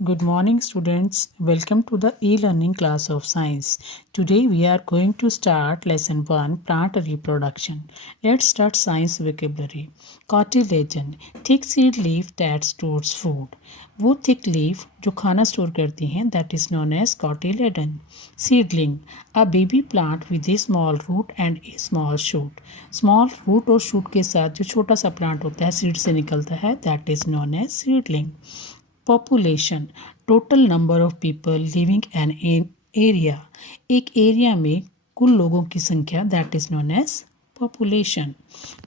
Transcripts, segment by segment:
Good morning, students. Welcome to the e-learning class of science. Today we are going to start lesson 1, plant reproduction. Let's start science vocabulary. Cotyledon, thick seed leaf that stores food. वो thick leaf जो खाना store करती हैं that is known as cotyledon. Seedling, a baby plant with a small root and a small shoot. Small root और shoot के साथ जो छोटा सा plant होता है seed से निकलता है that is known as seedling. Population, total number of people living an area, एक एरिया में कुल लोगों की संख्या that is known as population.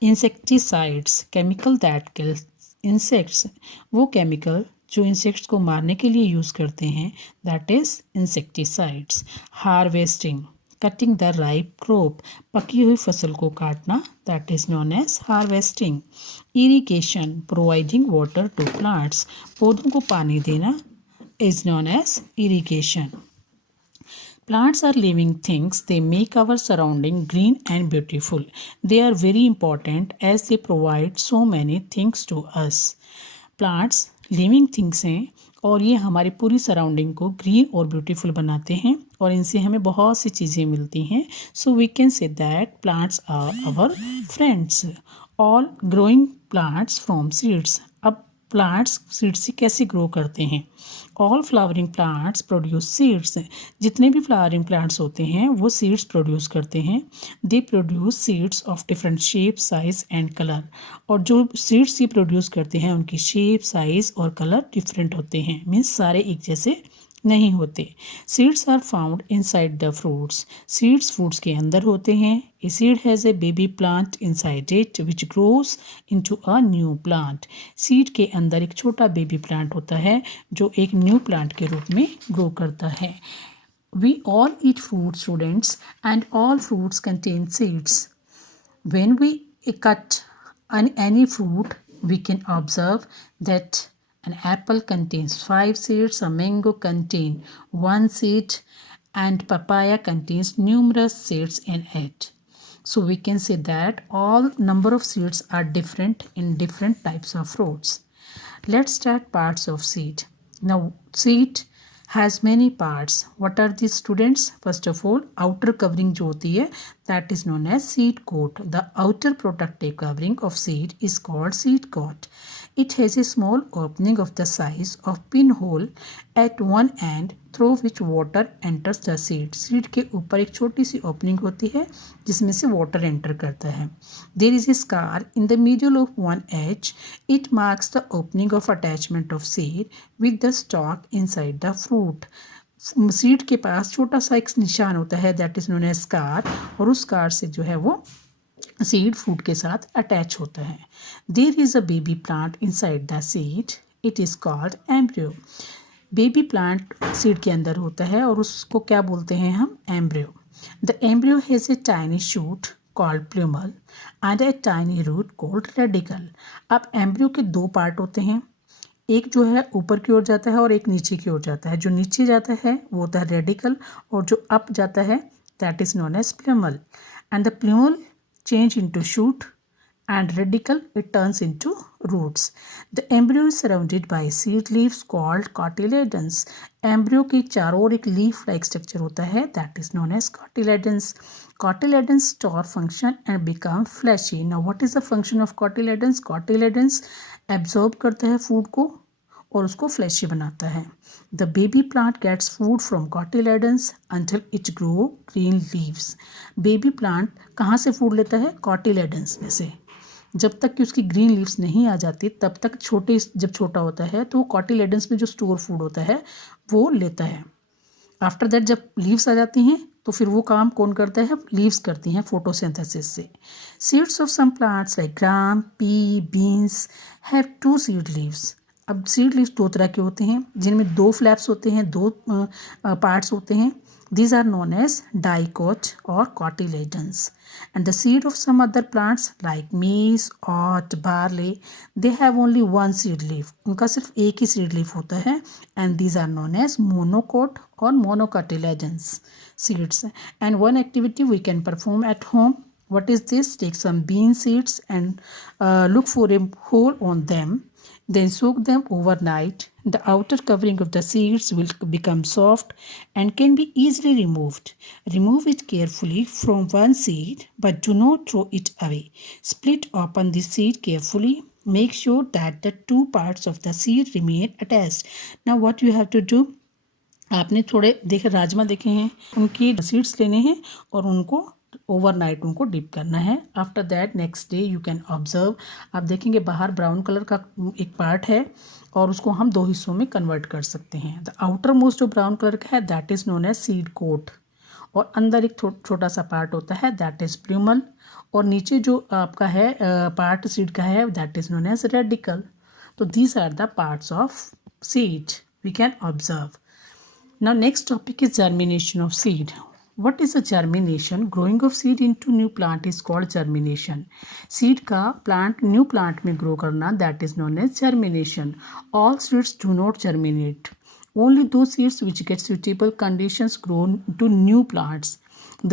Insecticides, chemical that kills insects, वो केमिकल जो इंसेक्ट्स को मारने के लिए यूज़ करते हैं that is insecticides. Harvesting, cutting the ripe crop, पकी हुई फसल को काटना that is known as harvesting. Irrigation, providing water to plants, पौधों को पानी देना is known as irrigation. Plants are living things. They make our surrounding green and beautiful. They are very important as they provide so many things to us. Plants living things हैं और ये हमारी पूरी surrounding को green और beautiful बनाते हैं और इनसे हमें बहुत सी चीज़ें मिलती हैं. So we can say that plants are our friends. All growing plants from seeds, अब प्लांट्स सीड्स से कैसे ग्रो करते हैं. All flowering plants produce seeds, जितने भी फ्लावरिंग प्लांट्स होते हैं वो सीड्स प्रोड्यूस करते हैं. They produce seeds of different shape size and colour, और जो सीड्स ये प्रोड्यूस करते हैं उनकी शेप साइज और कलर डिफरेंट होते हैं, मीन्स सारे एक जैसे नहीं होते. Seeds are found inside the fruits, seeds fruits के अंदर होते हैं. A seed has a baby plant inside it which grows into a new plant, seed के अंदर एक छोटा बेबी प्लांट होता है जो एक न्यू प्लांट के रूप में ग्रो करता है. We all eat fruit, students, and all fruits contain seeds. When we cut any fruit, we can observe that an apple contains 5 seeds, a mango contains 1 seed, and papaya contains numerous seeds in it. So we can say that all number of seeds are different in different types of fruits. Let's start parts of seed. Now, seed has many parts. What are these, students? First of all, outer covering जो होती है that is known as seed coat. The outer protective covering of seed is called seed coat. It has a small opening of the size of pinhole at one end through which water enters the seed. Seed के ऊपर एक छोटी सी opening होती है जिसमें से water enter करता है. There is a scar in the middle of one edge. It marks the opening of attachment of seed with the stalk inside the fruit. सीड के पास छोटा सा एक निशान होता है that is known as scar, और उस स्कार से जो है वो सीड फ्रूट के साथ अटैच होता है. There is a baby plant inside the seed, it is called embryo. Baby plant seed के अंदर होता है और उसको क्या बोलते हैं हम, embryo. The embryo has a tiny shoot called plumule and a tiny root called radicle. अब एम्ब्रियो के दो पार्ट होते हैं, एक जो है ऊपर की ओर जाता है और एक नीचे की ओर जाता है. जो नीचे जाता है वो होता है रेडिकल, और जो अप जाता है that is known as plumule. And the plumule change into shoot and radical it turns into roots. The embryo is surrounded by seed leaves called cotyledons. Embryo के चारों ओर एक leaf like structure होता है that is known as cotyledons. Cotyledons store function and become fleshy. Now what is the function of cotyledons? Cotyledons absorb करता है food को और उसको फ्लैशी बनाता है. The baby plant gets food from cotyledons until it grow green leaves. Baby plant कहाँ से food लेता है, कॉटिलेडन्स में से. जब तक कि उसकी ग्रीन लीव्स नहीं आ जाती तब तक जब छोटा होता है तो कॉटिलेडन्स में जो स्टोर फूड होता है वो लेता है. आफ्टर दैट जब लीव्स आ जाती हैं तो फिर वो काम कौन करता है, लीव्स करती हैं फोटोसिंथेसिस से. Seeds of some plants like gram, pea, beans have 2 seed leaves. अब सीड लीव्स दो तरह के होते हैं जिनमें 2 फ्लैप्स होते हैं, 2 पार्ट्स होते हैं. These are known as dicot और cotyledons. And the seed of some other plants like maize, oat, barley they have only 1 seed leaf. उनका सिर्फ एक ही सीड लीफ होता है. And these are known as monocot और monocotyledons seeds. And one activity we can perform at home. What is this? Take some bean seeds and look for a hole on them Then soak them overnight. The outer covering of the seeds will become soft and can be easily removed. Remove it carefully from one seed, but do not throw it away. Split open the seed carefully. Make sure that the two parts of the seed remain attached. Now what you have to do, आपने थोड़े देखे राजमा देखे हैं, उनकी seeds लेने हैं और उनको ओवरनाइट उनको डिप करना है. After that next day you can observe, आप देखेंगे बाहर ब्राउन कलर का एक पार्ट है और उसको हम दो हिस्सों में कन्वर्ट कर सकते हैं. द आउटर मोस्ट जो ब्राउन कलर का है that is known as seed coat, और अंदर एक छोटा सा पार्ट होता है दैट इज़ प्ल्यूमल, और नीचे जो आपका है पार्ट सीड का है that is known as radicle. तो these are the parts of seed we can observe. Now next topic is germination of seed. What is a germination? Growing of seed into new plant is called germination. Seed का plant new plant में grow करना that is known as germination. All seeds do not germinate. Only those seeds which get suitable conditions grow into new plants.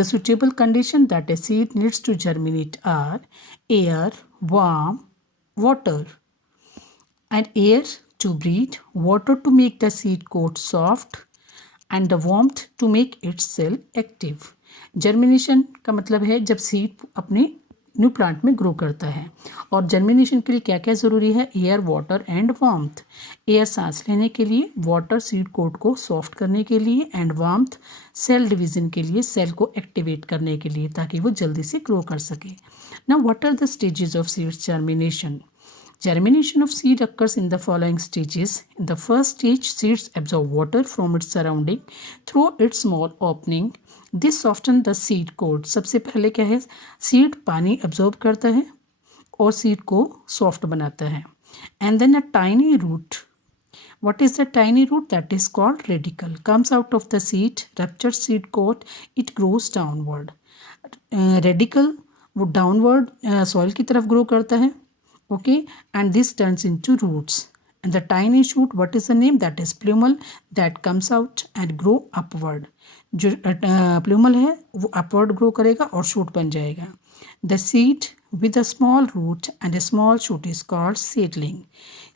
The suitable condition that a seed needs to germinate are air, warm, water. And air to breathe, water to make the seed coat soft, and the warmth to make its cell active. Germination का मतलब है जब seed अपने new plant में grow करता है. और germination के लिए क्या क्या ज़रूरी है? Air, water and warmth. Air सांस लेने के लिए, वाटर सीड कोट को सॉफ्ट करने के लिए, एंड वार्मथ सेल डिवीजन के लिए, सेल को एक्टिवेट करने के लिए ताकि वो जल्दी से ग्रो कर सके. Now what are the stages of seed germination? Germination of seed occurs in the following stages. In the first stage, seeds absorb water from its surrounding through its small opening. This softens the seed coat. सबसे पहले क्या है? Seed पानी absorb करता है और seed को soft बनाता है. And then a tiny root. What is the tiny root? That is called radicle. Comes out of the seed, ruptures seed coat. It grows downward. Radicle वो downward soil की तरफ grow करता है. Okay, and this turns into roots. And the tiny shoot, what is the name? That is plumule, that comes out and grow upward. जो plumule है वो upward grow करेगा और shoot बन जाएगा. The seed with a small root and a small shoot is called seedling.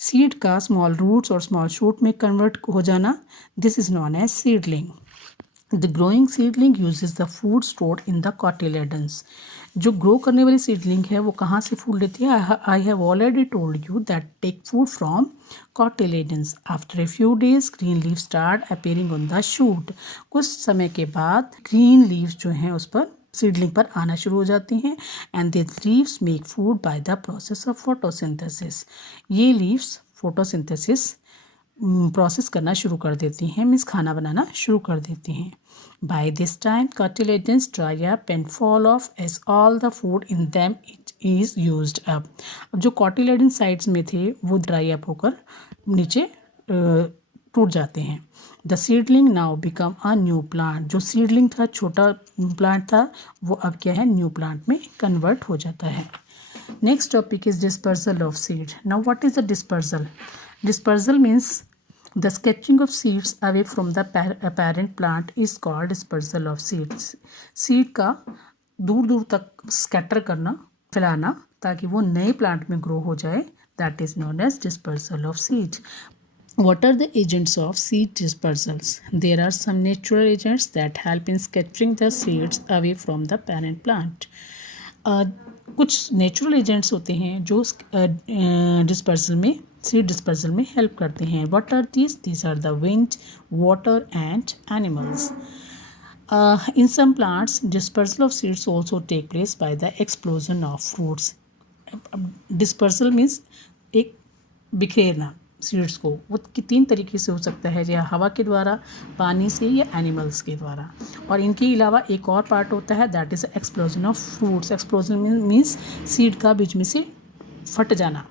Seed का small roots और small shoot में convert हो जाना, this is known as seedling. The growing seedling uses the food stored in the cotyledons. जो grow करने वाली seedling है वो कहाँ से फूड लेती है? I have already told you that take food from cotyledons. After a few days green leaf start appearing on the shoot. कुछ समय के बाद ग्रीन लीव्स जो हैं उस पर सीडलिंग पर आना शुरू हो जाती हैं. And this leaves make food by the process of photosynthesis. ये लीव्स फोटोसिंथेसिस प्रोसेस करना शुरू कर देती हैं, मीन्स खाना बनाना शुरू कर देती हैं. By this time, cotyledons dry up and fall off as all the food in them is used up. अब जो cotyledon sides में थे वो dry up होकर नीचे टूट जाते हैं. The seedling now become a new plant. जो seedling था, छोटा plant था, वो अब क्या है? New plant में convert हो जाता है. Next topic is dispersal of seed. Now what is the dispersal? Dispersal means the sketching of seeds away from the parent plant is called dispersal of seeds. Seed का दूर दूर तक scatter करना, फैलाना ताकि वो नए प्लांट में ग्रो हो जाए, that is known as dispersal of seed. What are the agents of seed dispersals? There are some natural agents that help in scattering the seeds away from the parent plant. कुछ natural agents होते हैं जो dispersal में seed dispersal में help करते हैं. What are these are the wind, water and animals. In some plants dispersal of seeds also take place by the explosion of fruits. Dispersal means एक बिखेरना seeds को. वो तीन तरीके से हो सकता है, या हवा के द्वारा, पानी से, या एनिमल्स के द्वारा. और इनके अलावा एक और पार्ट होता है that is explosion of fruits. Explosion means seed का बीच में से फट जाना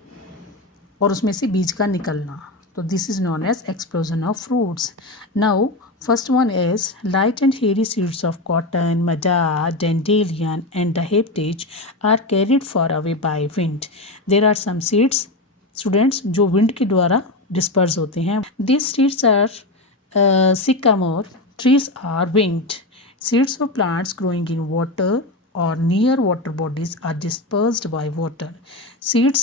और उसमें से बीज का निकलना. तो this is known as explosion of fruits. Now first one is light and hairy seeds of cotton, madar, dandelion and the hiptage are carried far away by wind. There are some seeds students जो wind के द्वारा disperse होते हैं. This seeds are sycamore trees are winged. Seeds of plants growing in water or near water bodies are dispersed by water. Seeds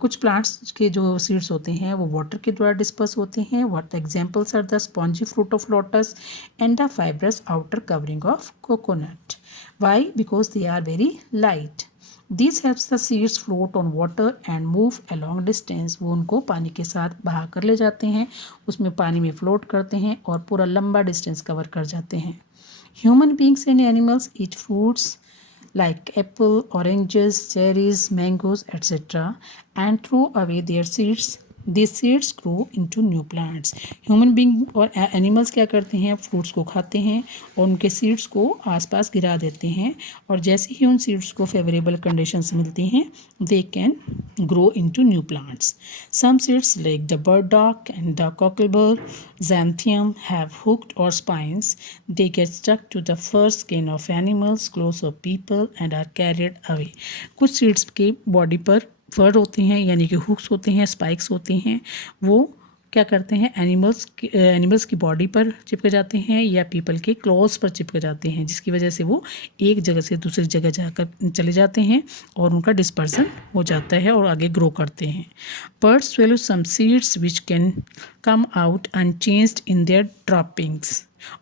कुछ plants के जो seeds होते हैं वो वाटर के द्वारा डिस्पर्स होते हैं. What examples are the spongy fruit of lotus and the fibrous outer covering of coconut. Why? Because they are very light. This helps the seeds float on water and move a long distance. वो उनको पानी के साथ बहा कर ले जाते हैं, उसमें पानी में फ्लोट करते हैं और पूरा लंबा डिस्टेंस कवर कर जाते हैं. Human beings and animals eat fruits like apple, oranges, cherries, mangoes, etc. and throw away their seeds. These seeds grow into new plants. Human being और एनिमल्स क्या करते हैं? फ्रूट्स को खाते हैं और उनके सीड्स को आसपास गिरा देते हैं, और जैसे ही उन सीड्स को फेवरेबल कंडीशंस मिलती हैं they can grow into new plants. Some seeds like the burdock and the cocklebur xanthium have hooked or spines. They get stuck to the fur skin of animals, clothes of people and are carried away. कुछ seeds के body पर फर होते हैं, यानी कि hooks होते हैं, spikes होते हैं. वो क्या करते हैं? एनिमल्स की बॉडी पर चिपक जाते हैं या पीपल के क्लॉज पर चिपक जाते हैं, जिसकी वजह से वो एक जगह से दूसरी जगह जाकर चले जाते हैं और उनका डिस्पर्सन हो जाता है और आगे ग्रो करते हैं. Birds swallow some seeds which can come out unchanged in their droppings.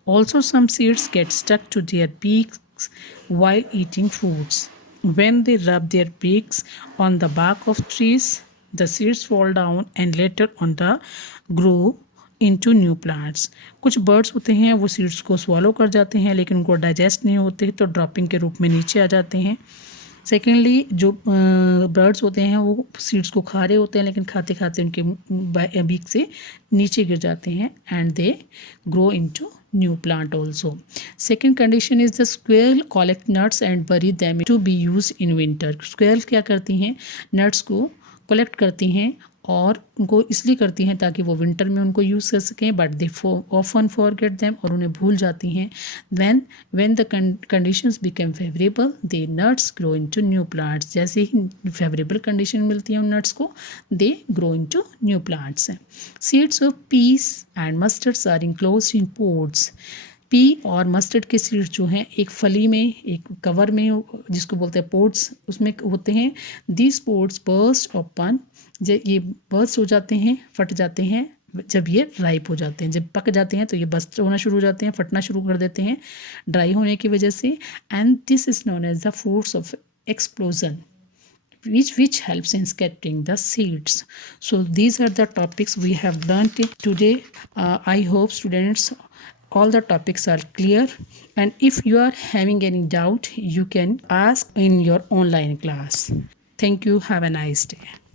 Also, some seeds get stuck to their beaks while eating fruits. When they rub their beaks on the bark of trees, the seeds fall down and later on the grow into new plants. कुछ birds होते हैं वो seeds को swallow कर जाते हैं, लेकिन उनको डाइजेस्ट नहीं होते तो ड्रॉपिंग के रूप में नीचे आ जाते हैं. सेकेंडली, जो बर्ड्स होते हैं वो सीड्स को खा रहे होते हैं, लेकिन खाते खाते उनके बीक से नीचे गिर जाते हैं and they grow into new plant also. Second condition is the squirrel collect nuts and bury them to be use in winter. Squirrel क्या करती हैं? नट्स को कलेक्ट करती हैं और उनको इसलिए करती हैं ताकि वो विंटर में उनको यूज़ कर सकें, but they often forget them, और उन्हें भूल जाती हैं. When the conditions become favourable they nuts grow into new plants. जैसे ही फेवरेबल कंडीशन मिलती है उन नट्स को, they grow into new plants. Seeds of peas and mustards are enclosed in pods. Pea और मस्टर्ड के सीड्स जो हैं एक फली में, एक कवर में, जिसको बोलते हैं पोड्स, उसमें होते हैं. This pods burst open. जब ये बर्स्ट हो जाते हैं, फट जाते हैं जब ये राइप हो जाते हैं. जब पक जाते हैं तो ये बस्ट होना शुरू हो जाते हैं, फटना शुरू कर देते हैं ड्राई होने की वजह से. And this is known as the force of explosion which helps in scattering the seeds. So these are the topics we have learned today. I hope students all the topics are clear, and if you are having any doubt you can ask in your online class. Thank you. Have a nice day.